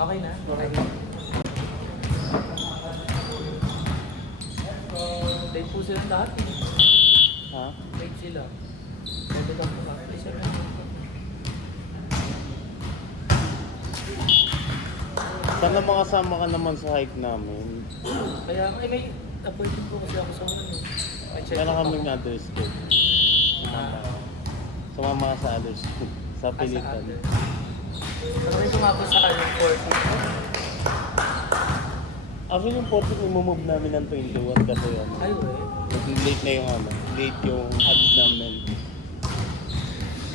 Okay na? Okay. Late po silang lahat eh. Ha? Late sila. Pwede lang po kami. Please, sir. Sana makasama ka naman sa hike namin. Kaya may appointment po kasi ako sa ano. May check Meron up kaming ako. other school. Ah, Sumama ka sa other school. Sa sa Pilipan. other. Pero may sumabot sa ano, 40. Actually yung 40 imumove namin ng 21 kasi ano. Ay, we. Late na yung ano. Late yung ad namin.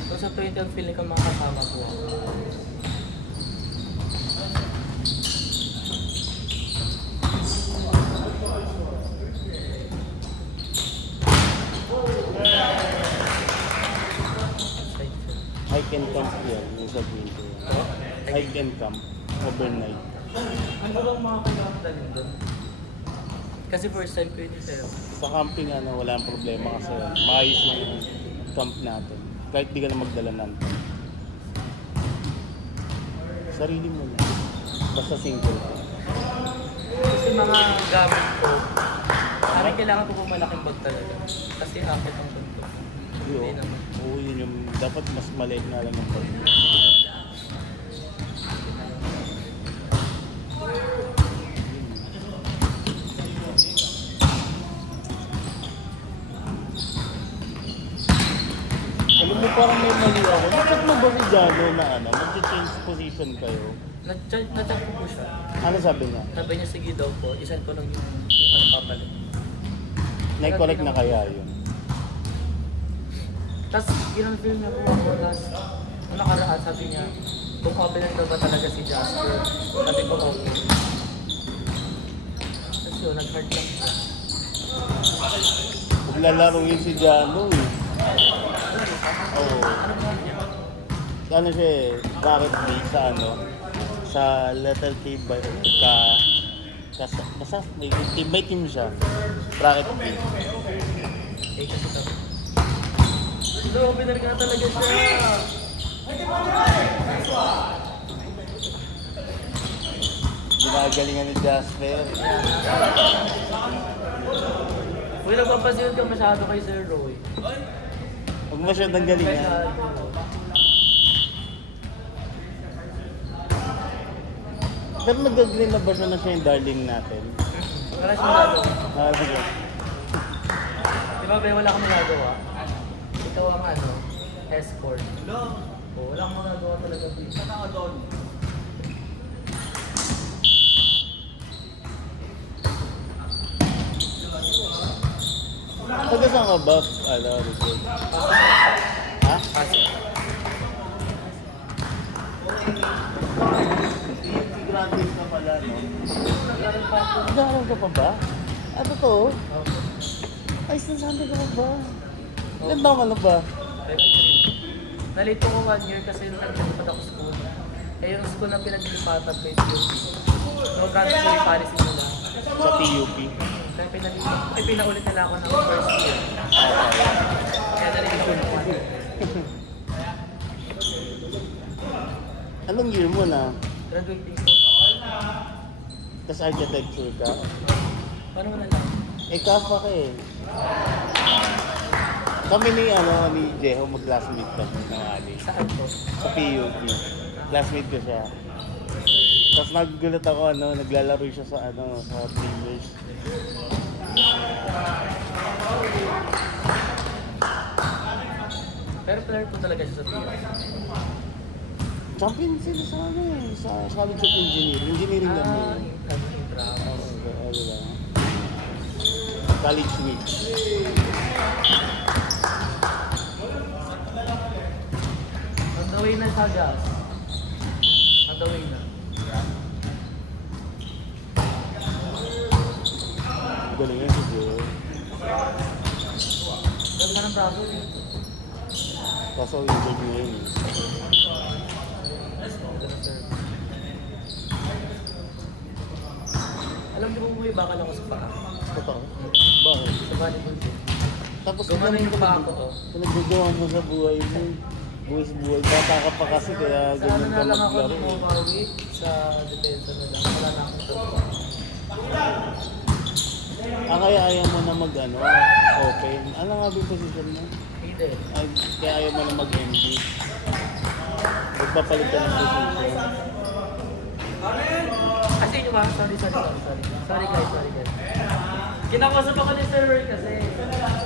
So sa 20 ang feeling ko makakasama po ako. Hike and camp yan. Yung sa 21. Hike and camp. Overnight. Ano bang mga kailangan dalhin doon? Kasi first time ko yun sa'yo. Sa camping ano, wala ang problema kasi maayos yung camp natin. Kahit di ka na magdala ng tent. Sarili mo lang. Basta single ka. Kasi mga gamit ko, parang kailangan ko po malaking bag talaga. Kasi akit ang ganito. Hindi naman. Oo, yun yung dapat mas maliit na lang yung bag. Alam mo parang may mali ako. Check mo ba si Jano na ano, mag-change position kayo? Na-chat ko po siya. Ano sabi niya? Sabi niya, sige daw po, isend ko lang yung ano papalit. Na-correct na kaya yun? Tapos ginonfirm niya po ako last, ano nakaraan, sabi niya, kung confident daw ba talaga si Jasper. Sabi ko, okay. Tapos yun, nag-heart lang siya. Maglalaro yun si Jano eh. Oo. Ano ba niya? Ano siya eh, bracket B sa ano, sa letter T by basta may team siya. Bracket B. Eh, kasi sabi. No, winner ka talaga siya. Ginagalingan ni Jasper. Uy, nagpapasunod ka masyado kay Sir Roy. Huwag masyadong galingan. Masyado. Pero nag-agree na ba siya na siya yung darling natin? Wala siya magagawa. Sige. Di ba, wala kang magagawa? Ikaw ang ano, escort. Oh, wala kang magagawa talaga. Saan ka doon? Taga saan ka ba? Ano, Richard? Ha? Kasi, Graduate ka pala, no? Nag-aaral ka pa ba? Ano to? Ay, sinasabi ka pa ba? Ilan taong ka na ba? 23. Nalito ko 1 year kasi nung nagpapad ako school. Eh, yung school na pinaglipatan ko yung PUP. No transfer policy nila. Sa PUP. Kaya pinaulit nila ako ng first year. Kaya nalito ko ng 1 year. Anong year mo na? Graduating ko. Tapos architecture ka? Paano mo na lang? Eh, kafa ka eh. Kami ni, ni Jeho, mag-classmate kami ng Ali. Saan ko? Sa PUP. Classmate ko siya. Tapos nagugulat ako, naglalaro siya sa, sa Dreamers. Pero player po talaga siya sa PUP. Champion sila sa sa College of Engineering. Engineering naman. Intra. Ano ba? College week. On the way na siya, gas. On the way na. Galing yan si Joe. Ganda ng braso eh. Kaso interview yun eh. Ganda ng service. Alam niyo kung may bakal ako sa paa. Totoo? Bakit? Sa volleyball din. Tapos Gumano yung paa ko, oh. Pinagagawa mo sa buhay mo. Buwis buhay. Bata ka pa kasi kaya Sa ano ganyan na ka lang ako maglaro. bumawi sa depensa na lang. Wala na akong trabaho. Kaya ayaw mo na mag ano, open. Ano nga ba yung position mo? Hindi. Ay, kaya ayaw mo na mag-MD. Magpapalit ka ng position. Kasi yun ba? Sorry. Sorry guys. Kinakausap ako ni Sir Ray kasi. Ah.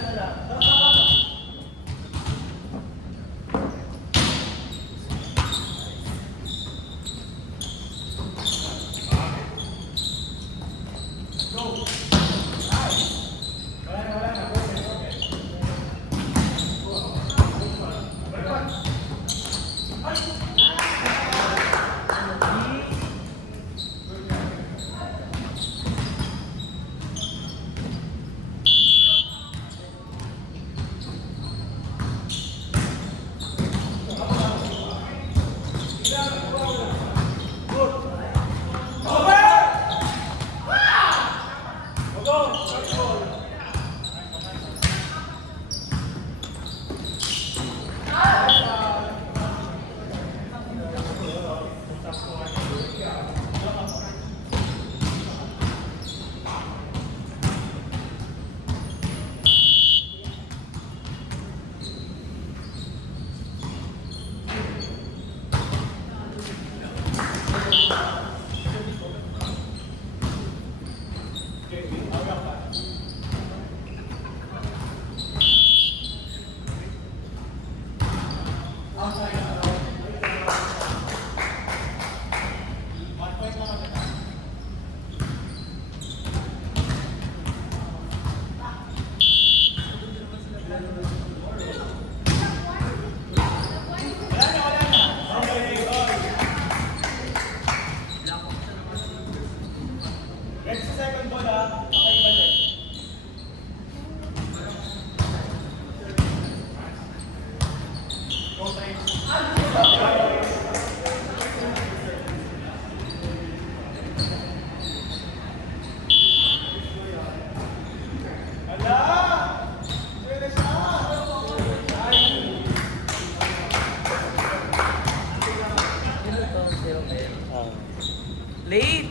Late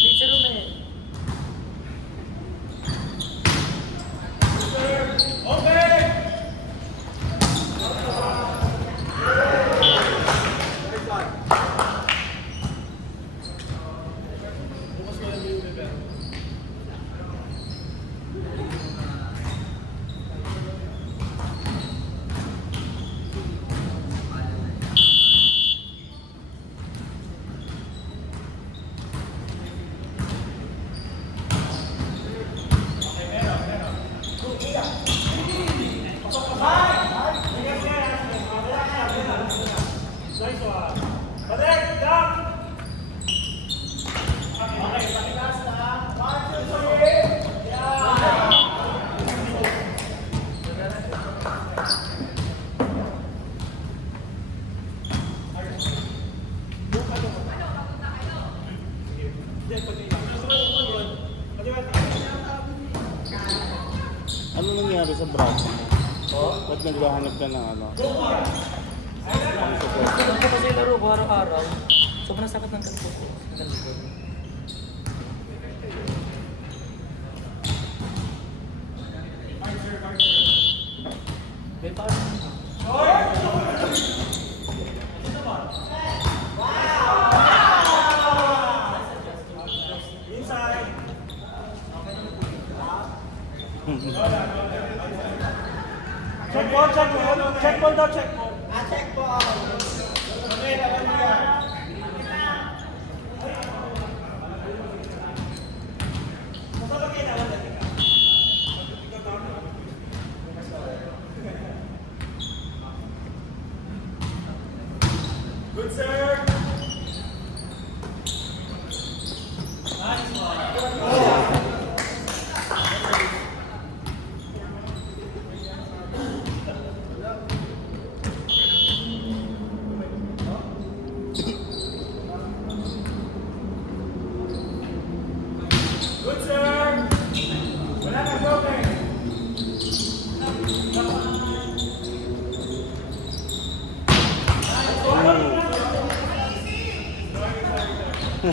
si Romel. Ano nangyari sa braso mo? Oh? Ba't naghahanap ka ng ano? Ang support? Ganun ko kasi laro ko araw-araw. Sobrang sakit ng kalpo ko. May paano? Check ball daw, check ball. Good sir. Good,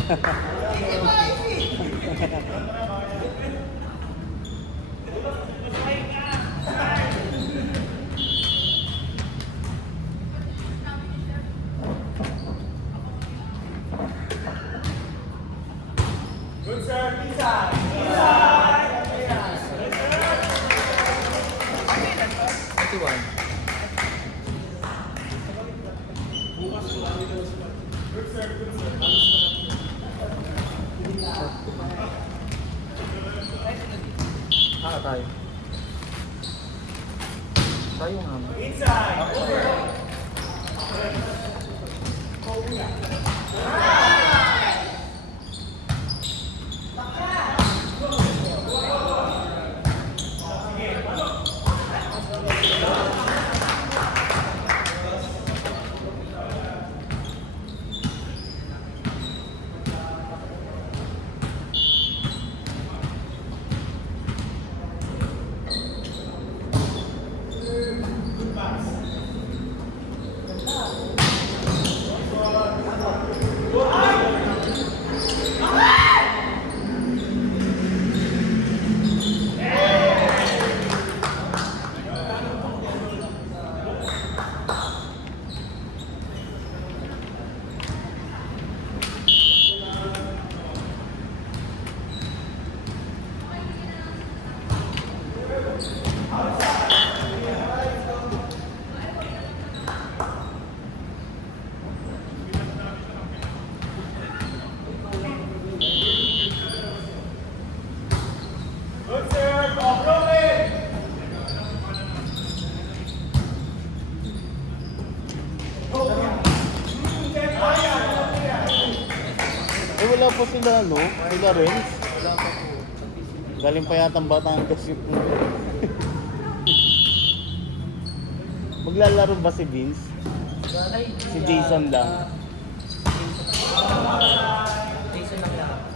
sir. Inside. Inside. 21. Tayo. Tayo nga. Inside. Over. Good, sir. Ball rolling. Eh wala pa sila ano? Sila rin? Wala pa po. Galing pa yata ang Batangas yung... Maglalaro ba si Vince? Ay, Si Jason lang. Jason lang lang.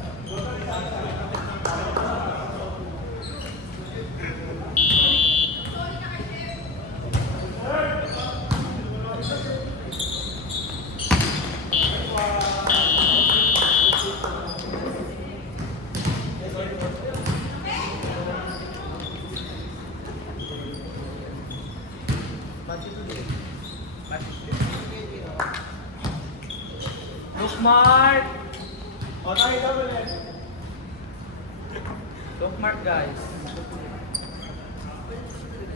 Look smart! Oh, tayo double it. Look smart guys.